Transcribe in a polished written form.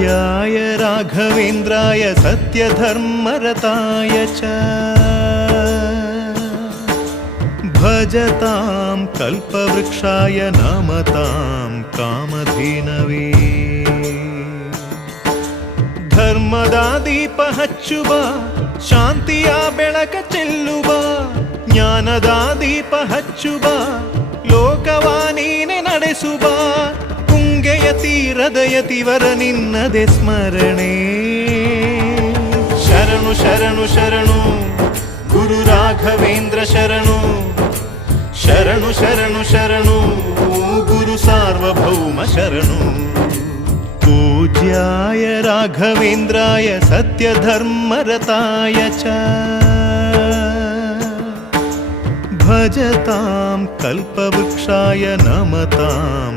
पूज्याय राघवेन्द्राय सत्यधर्मरताय च भजतां कल्पवृक्षाय नमतां कामधेनवे ಧರ್ಮದ ದೀಪ ಹಚ್ಚುವ ಶಾಂತಿಯ ಬೆಳಕ ಚೆಲ್ಲುವ ಜ್ಞಾನದ ದೀಪ ಹಚ್ಚುವ ಲೋಕವ ನೀನೆ ನಡೆಸುವ ತುಂಗೆಯ ತೀರದ ಯತಿವರ ನಿನ್ನದೆ ಸ್ಮರಣೆ ಶರಣು ಶರಣು ಶರಣು ಗುರು ರಾಘವೇಂದ್ರ ಶರಣು ಶರಣು ಶರಣು ಶರಣು ಗುರು ಸಾರ್ವಭೌಮ ಶರಣು पूज्याय राघवेन्द्राय सत्यधर्मरताय च भजतां कल्पवृक्षाय नमतां